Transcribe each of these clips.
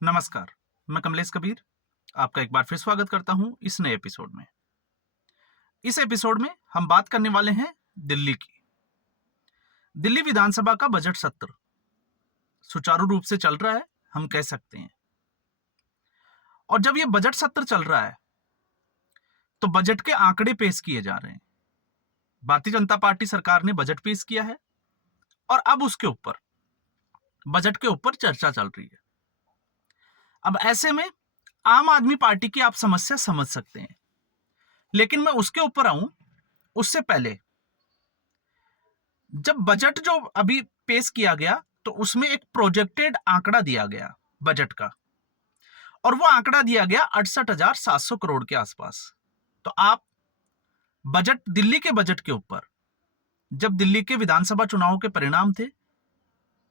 नमस्कार, मैं कमलेश कबीर आपका एक बार फिर स्वागत करता हूं इस नए एपिसोड में। इस एपिसोड में हम बात करने वाले हैं दिल्ली की। दिल्ली विधानसभा का बजट सत्र सुचारू रूप से चल रहा है, हम कह सकते हैं। और जब ये बजट सत्र चल रहा है तो बजट के आंकड़े पेश किए जा रहे हैं। भारतीय जनता पार्टी सरकार ने बजट पेश किया है और अब उसके ऊपर बजट के ऊपर चर्चा चल रही है। अब ऐसे में आम आदमी पार्टी की आप समस्या समझ सकते हैं, लेकिन मैं उसके ऊपर आऊं उससे पहले जब बजट जो अभी पेश किया गया तो उसमें एक प्रोजेक्टेड आंकड़ा दिया गया बजट का, और वो आंकड़ा दिया गया 68,700 करोड़ के आसपास। तो आप बजट दिल्ली के बजट के ऊपर, जब दिल्ली के विधानसभा चुनाव के परिणाम थे,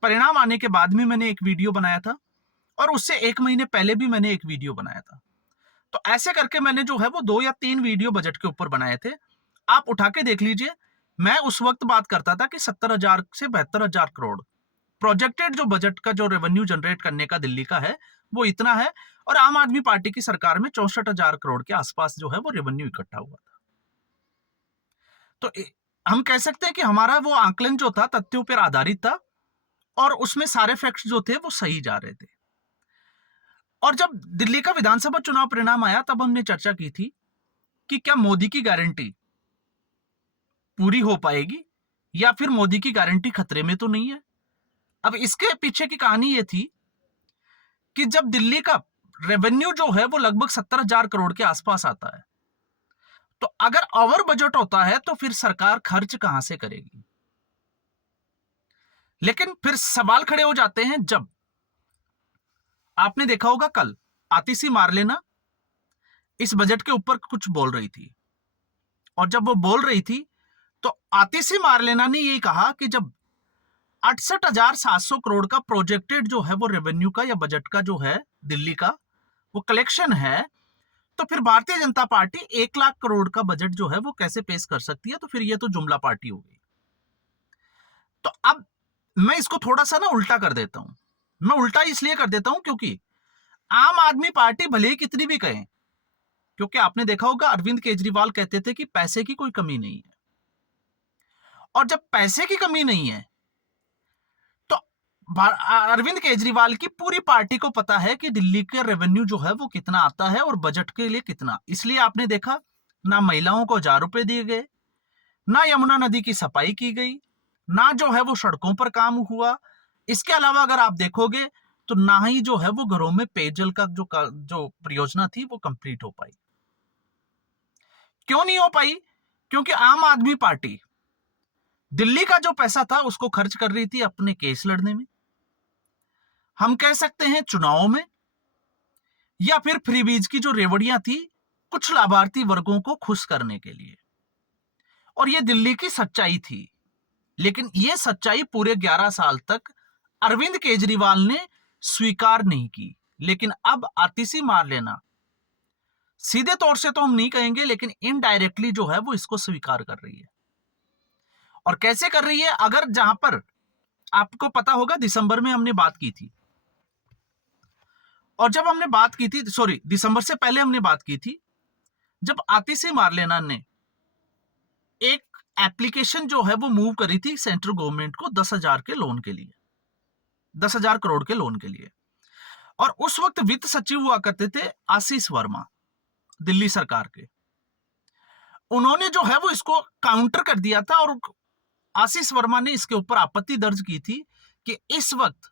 परिणाम आने के बाद में मैंने एक वीडियो बनाया था और उससे एक महीने पहले भी मैंने एक वीडियो बनाया था। तो ऐसे करके मैंने जो है वो 2 या 3 वीडियो बजट के ऊपर बनाए थे। आप उठा के देख लीजिए। मैं उस वक्त बात करता था कि 70,000 से 72,000 करोड़ प्रोजेक्टेड जो बजट का जो रेवेन्यू जनरेट करने का दिल्ली का है वो इतना है, और आम आदमी पार्टी की सरकार में 64,000 करोड़ के आसपास जो है वो रेवेन्यू इकट्ठा हुआ था। तो हम कह सकते हैं कि हमारा वो आंकलन जो था तथ्यों पर आधारित था और उसमें सारे फैक्ट्स जो थे वो सही जा रहे थे। और जब दिल्ली का विधानसभा चुनाव परिणाम आया तब हमने चर्चा की थी कि क्या मोदी की गारंटी पूरी हो पाएगी या फिर मोदी की गारंटी खतरे में तो नहीं है। अब इसके पीछे की कहानी ये थी कि जब दिल्ली का रेवेन्यू जो है वो लगभग 70,000 करोड़ के आसपास आता है, तो अगर ओवर बजट होता है तो फिर सरकार खर्च कहां से करेगी। लेकिन फिर सवाल खड़े हो जाते हैं जब आपने देखा होगा कल आतिशी मारलेना इस बजट के ऊपर कुछ बोल रही थी, और जब वो बोल रही थी तो आतिशी मारलेना ने यही कहा कि जब 68,700 करोड़ का प्रोजेक्टेड जो है वो रेवेन्यू का या बजट का जो है दिल्ली का वो कलेक्शन है, तो फिर भारतीय जनता पार्टी 1 लाख करोड़ का बजट जो है वो कैसे पेश कर सकती है। तो फिर ये तो जुमला पार्टी हो गई। तो अब मैं इसको थोड़ा सा ना उल्टा कर देता हूं। मैं उल्टा इसलिए कर देता हूं क्योंकि आम आदमी पार्टी भले ही कितनी भी कहें, क्योंकि आपने देखा होगा अरविंद केजरीवाल कहते थे कि पैसे की कोई कमी नहीं है, और जब पैसे की कमी नहीं है तो अरविंद केजरीवाल की पूरी पार्टी को पता है कि दिल्ली का रेवेन्यू जो है वो कितना आता है और बजट के लिए कितना। इसलिए आपने देखा ना महिलाओं को 1,000 रुपए दिए गए, ना यमुना नदी की सफाई की गई, ना जो है वो सड़कों पर काम हुआ। इसके अलावा अगर आप देखोगे तो ना ही जो है वो घरों में पेयजल का जो परियोजना थी वो कंप्लीट हो पाई। क्यों नहीं हो पाई? क्योंकि आम आदमी पार्टी दिल्ली का जो पैसा था उसको खर्च कर रही थी अपने केस लड़ने में, हम कह सकते हैं चुनावों में, या फिर फ्रीबीज की जो रेवड़ियां थी कुछ लाभार्थी वर्गों को खुश करने के लिए। और ये दिल्ली की सच्चाई थी। लेकिन ये सच्चाई पूरे 11 साल तक अरविंद केजरीवाल ने स्वीकार नहीं की। लेकिन अब आतिशी मारलेना सीधे तौर से तो हम नहीं कहेंगे, लेकिन इनडायरेक्टली जो है वो इसको स्वीकार कर रही है। और कैसे कर रही है? अगर जहां पर आपको पता होगा दिसंबर में हमने बात की थी, और जब हमने बात की थी, सॉरी दिसंबर से पहले हमने बात की थी, जब आतिशी मारलेना ने एक एप्लीकेशन जो है वो मूव करी थी सेंट्रल गवर्नमेंट को 10,000 के लोन के लिए, 10,000 करोड़ के लोन के लिए। और उस वक्त वित्त सचिव हुआ करते थे आशीष वर्मा दिल्ली सरकार के। उन्होंने जो है वो इसको काउंटर कर दिया था, और आशीष वर्मा ने इसके ऊपर आपत्ति दर्ज की थी कि इस वक्त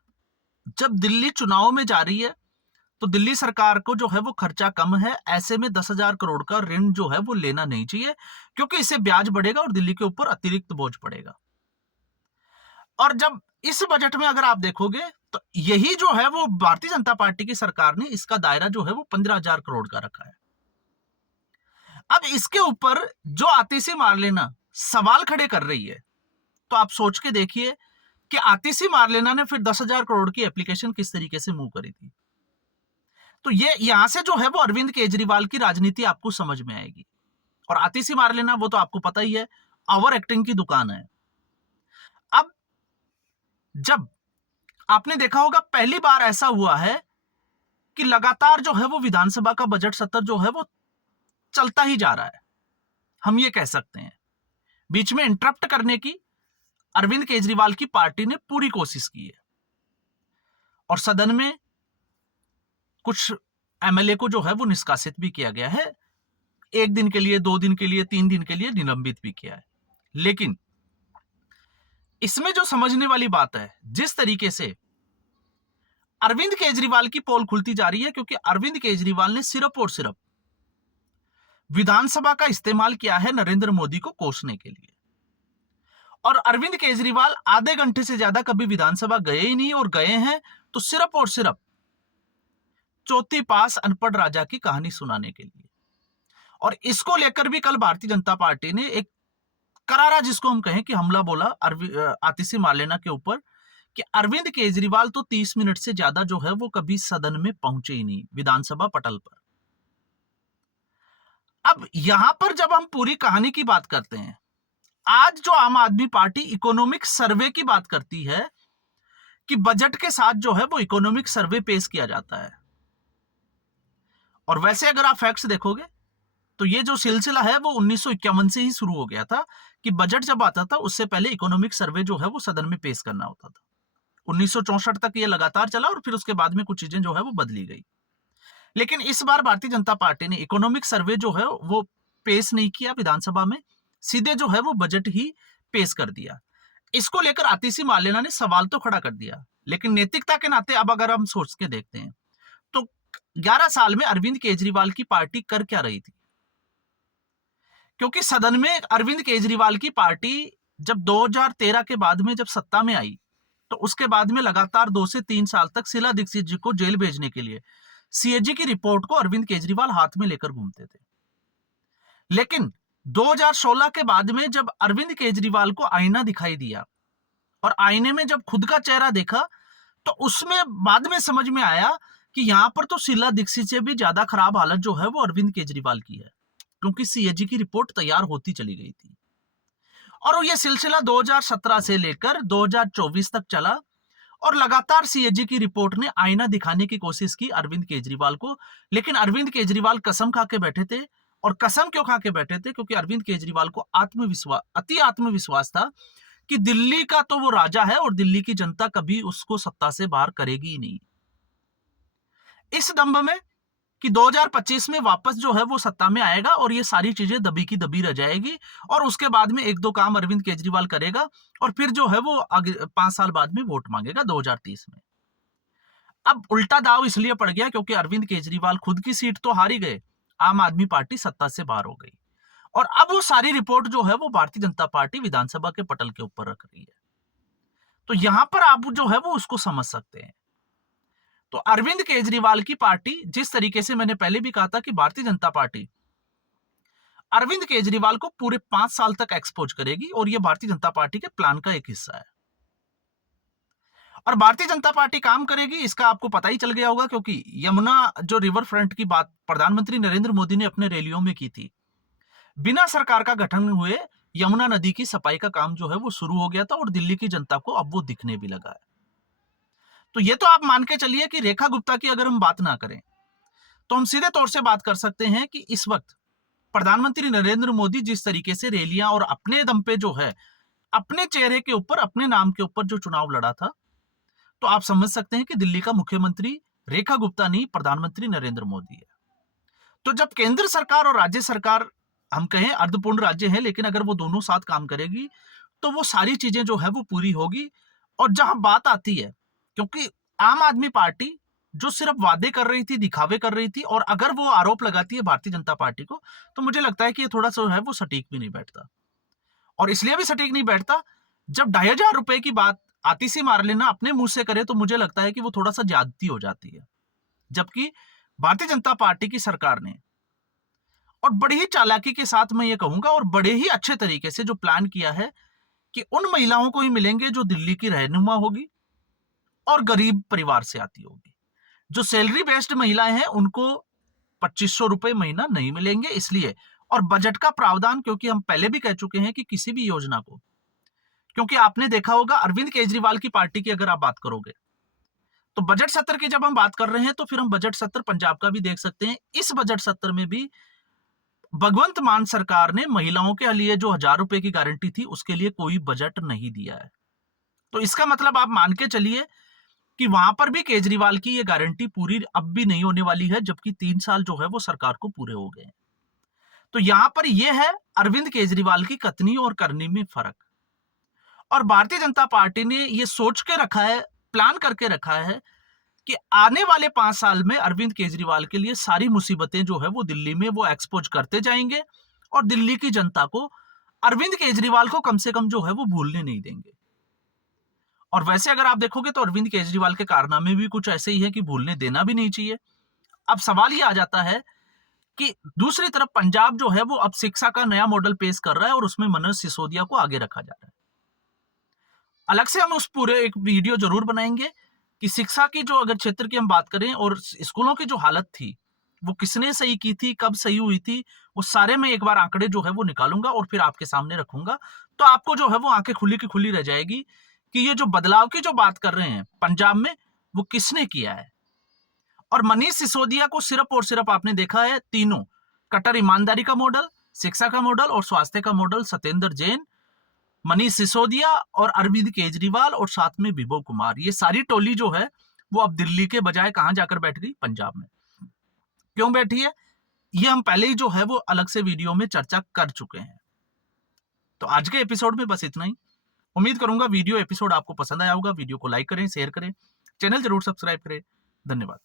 जब दिल्ली चुनाव में जा रही है तो दिल्ली सरकार को जो है वो खर्चा कम है, ऐसे में 10,000 करोड़ का ऋण जो है वो लेना नहीं चाहिए, क्योंकि इससे ब्याज बढ़ेगा और दिल्ली के ऊपर अतिरिक्त बोझ पड़ेगा। और जब इस बजट में अगर आप देखोगे तो यही जो है वो भारतीय जनता पार्टी की सरकार ने इसका दायरा जो है वो 15,000 करोड़ का रखा है। अब इसके ऊपर जो आतिशी मारलेना सवाल खड़े कर रही है, तो आप सोच के देखिए कि आतिशी मारलेना ने फिर 10,000 करोड़ की एप्लीकेशन किस तरीके से मूव करी थी। तो ये यहां से जो है वो अरविंद केजरीवाल की राजनीति आपको समझ में आएगी। और आतिशी मारलेना वो तो आपको पता ही है, ओवर एक्टिंग की दुकान है। अब जब आपने देखा होगा पहली बार ऐसा हुआ है कि लगातार जो है वो विधानसभा का बजट सत्र जो है वो चलता ही जा रहा है, हम ये कह सकते हैं। बीच में इंटरप्ट करने की अरविंद केजरीवाल की पार्टी ने पूरी कोशिश की है और सदन में कुछ एमएलए को जो है वो निष्कासित भी किया गया है, 1 दिन के लिए, 2 दिन के लिए, 3 दिन के लिए निलंबित भी किया है। लेकिन इसमें जो समझने वाली बात है, जिस तरीके से अरविंद केजरीवाल की पोल खुलती जा रही है, क्योंकि अरविंद केजरीवाल ने सिर्फ और सिर्फ विधानसभा का इस्तेमाल किया है नरेंद्र मोदी को कोसने के लिए। और अरविंद केजरीवाल आधे घंटे से ज्यादा कभी विधानसभा गए ही नहीं, और गए हैं तो सिर्फ और सिर्फ चौथी पास अनपढ़ राजा की कहानी सुनाने के लिए। और इसको लेकर भी कल भारतीय जनता पार्टी ने एक करारा, जिसको हम कहें कि हमला बोला आतिशी मार्लेना के ऊपर, कि अरविंद केजरीवाल तो 30 मिनट से ज्यादा जो है वो कभी सदन में पहुंचे ही नहीं, विधानसभा पटल पर। अब यहां पर जब हम पूरी कहानी की बात करते हैं, आज जो आम आदमी पार्टी इकोनॉमिक सर्वे की बात करती है कि बजट के साथ जो है वो इकोनॉमिक सर्वे पेश किया जाता है, और वैसे अगर आप फैक्ट्स देखोगे तो ये जो सिलसिला है वो 1951 से ही शुरू हो गया था कि बजट जब आता था उससे पहले इकोनॉमिक सर्वे जो है वो सदन में पेश करना होता था। 1964 तक ये लगातार चला और फिर उसके बाद में कुछ चीजें जो है वो बदली गई। लेकिन इस बार भारतीय जनता पार्टी ने इकोनॉमिक सर्वे जो है वो पेश नहीं किया विधानसभा में, सीधे जो है वो बजट ही पेश कर दिया। इसको लेकर आतिशी मार्लेना ने सवाल तो खड़ा कर दिया, लेकिन नैतिकता के नाते अब अगर हम सोच के देखते हैं तो 11 साल में अरविंद केजरीवाल की पार्टी कर क्या रही थी? क्योंकि सदन में अरविंद केजरीवाल की पार्टी जब 2013 के बाद में जब सत्ता में आई, तो उसके बाद में लगातार 2 से 3 साल तक शीला दीक्षित जी को जेल भेजने के लिए सीएजी की रिपोर्ट को अरविंद केजरीवाल हाथ में लेकर घूमते थे। लेकिन 2016 के बाद में जब अरविंद केजरीवाल को आईना दिखाई दिया और आईने में जब खुद का चेहरा देखा, तो उसमें बाद में समझ में आया कि यहां पर तो शीला दीक्षित से भी ज्यादा खराब हालत जो है वो अरविंद केजरीवाल की है, क्योंकि सीएजी की रिपोर्ट तैयार होती चली गई थी। और यह सिलसिला 2017 से लेकर 2024 तक चला और लगातार सीएजी की रिपोर्ट ने आईना दिखाने की कोशिश की अरविंद केजरीवाल को। लेकिन अरविंद केजरीवाल कसम खा के बैठे थे, और कसम क्यों खा के बैठे थे? क्योंकि अरविंद केजरीवाल को अति आत्मविश्वास था कि दिल्ली का तो वो राजा है और दिल्ली की जनता कभी उसको सत्ता से बाहर करेगी ही नहीं। इस दंभ में कि 2025 में वापस जो है वो सत्ता में आएगा और ये सारी चीजें दबी की दबी रह जाएगी, और उसके बाद में 1-2 काम अरविंद केजरीवाल करेगा और फिर जो है वो आगे 5 साल बाद में वोट मांगेगा 2030 में। अब उल्टा दाव इसलिए पड़ गया क्योंकि अरविंद केजरीवाल खुद की सीट तो हार ही गए, आम आदमी पार्टी सत्ता से बाहर हो गई, और अब वो सारी रिपोर्ट जो है वो भारतीय जनता पार्टी विधानसभा के पटल के ऊपर रख रही है। तो यहां पर आप जो है वो उसको समझ सकते हैं। तो अरविंद केजरीवाल की पार्टी, जिस तरीके से मैंने पहले भी कहा था कि भारतीय जनता पार्टी अरविंद केजरीवाल को पूरे 5 साल तक एक्सपोज करेगी, और यह भारतीय जनता पार्टी के प्लान का एक हिस्सा है। और भारतीय जनता पार्टी काम करेगी इसका आपको पता ही चल गया होगा, क्योंकि यमुना जो रिवर फ्रंट की बात प्रधानमंत्री नरेंद्र मोदी ने अपने रैलियों में की थी, बिना सरकार का गठन हुए यमुना नदी की सफाई का काम जो है वो शुरू हो गया था, और दिल्ली की जनता को अब वो दिखने भी लगा है। तो ये तो आप मान के चलिए कि रेखा गुप्ता की अगर हम बात ना करें तो हम सीधे तौर से बात कर सकते हैं कि इस वक्त प्रधानमंत्री नरेंद्र मोदी जिस तरीके से रैलियां और अपने दम पे जो है अपने चेहरे के ऊपर, अपने नाम के ऊपर जो चुनाव लड़ा था, तो आप समझ सकते हैं कि दिल्ली का मुख्यमंत्री रेखा गुप्ता नहीं, प्रधानमंत्री नरेंद्र मोदी है। तो जब केंद्र सरकार और राज्य सरकार, हम कहें अर्धपूर्ण राज्य है, लेकिन अगर वो दोनों साथ काम करेगी तो वो सारी चीजें जो है वो पूरी होगी। और जहां बात आती है, क्योंकि आम आदमी पार्टी जो सिर्फ वादे कर रही थी, दिखावे कर रही थी, और अगर वो आरोप लगाती है भारतीय जनता पार्टी को, तो मुझे लगता है कि ये थोड़ा सा है वो सटीक भी नहीं बैठता। और इसलिए भी सटीक नहीं बैठता, जब 2,500 रुपए की बात आतिशी मार्लेना अपने मुंह से करे तो मुझे लगता है कि वो थोड़ा सा ज्यादती हो जाती है। जबकि भारतीय जनता पार्टी की सरकार ने, और बड़ी ही चालाकी के साथ मैं ये कहूंगा, और बड़े ही अच्छे तरीके से जो प्लान किया है कि उन महिलाओं को ही मिलेंगे जो दिल्ली की रहनुमा होगी और गरीब परिवार से आती होगी। जो सैलरी बेस्ड महिलाएं हैं उनको 2,500 रुपए महीना नहीं मिलेंगे, इसलिए। और बजट का प्रावधान, क्योंकि हम पहले भी कह चुके हैं कि किसी भी योजना को, क्योंकि आपने देखा होगा अरविंद केजरीवाल की पार्टी की अगर आप बात करोगे तो बजट सत्र की जब हम बात कर रहे हैं तो फिर हम बजट सत्र पंजाब का भी देख सकते हैं। इस बजट सत्र में भी भगवंत मान सरकार ने महिलाओं के लिए जो 1000 रुपए की गारंटी थी उसके लिए कोई बजट नहीं दिया है। तो इसका मतलब आप मान के चलिए कि वहां पर भी केजरीवाल की ये गारंटी पूरी अब भी नहीं होने वाली है, जबकि 3 साल जो है वो सरकार को पूरे हो गए। तो यहां पर यह है अरविंद केजरीवाल की कथनी और करनी में फर्क। और भारतीय जनता पार्टी ने ये सोच के रखा है, प्लान करके रखा है कि आने वाले 5 साल में अरविंद केजरीवाल के लिए सारी मुसीबतें जो है वो दिल्ली में वो एक्सपोज करते जाएंगे और दिल्ली की जनता को अरविंद केजरीवाल को कम से कम जो है वो भूलने नहीं देंगे। और वैसे अगर आप देखोगे तो अरविंद केजरीवाल के कारनामे भी कुछ ऐसे ही है कि भूलने देना भी नहीं चाहिए। अब सवाल ये आ जाता है कि दूसरी तरफ पंजाब जो है वो अब शिक्षा का नया मॉडल पेश कर रहा है और उसमें मनोज सिसोदिया को आगे रखा जा रहा है। अलग से हम उस पूरे एक वीडियो जरूर बनाएंगे कि शिक्षा की जो अगर क्षेत्र की हम बात करें और स्कूलों की जो हालत थी वो किसने सही की थी, कब सही हुई थी, वो सारे मैं एक बार आंकड़े जो है वो निकालूंगा और फिर आपके सामने रखूंगा। तो आपको जो है वो आंखें खुली की खुली रह जाएगी कि ये जो बदलाव की जो बात कर रहे हैं पंजाब में वो किसने किया है। और मनीष सिसोदिया को सिर्फ और सिर्फ आपने देखा है तीनों कट्टर ईमानदारी का मॉडल, शिक्षा का मॉडल और स्वास्थ्य का मॉडल सत्येंद्र जैन, मनीष सिसोदिया और अरविंद केजरीवाल और साथ में विभव कुमार, ये सारी टोली जो है वो अब दिल्ली के बजाय कहां जाकर बैठ गई, पंजाब में। क्यों बैठी है ये हम पहले ही जो है वो अलग से वीडियो में चर्चा कर चुके हैं। तो आज के एपिसोड में बस इतना ही। उम्मीद करूंगा वीडियो एपिसोड आपको पसंद आया होगा। वीडियो को लाइक करें, शेयर करें, चैनल जरूर सब्सक्राइब करें। धन्यवाद।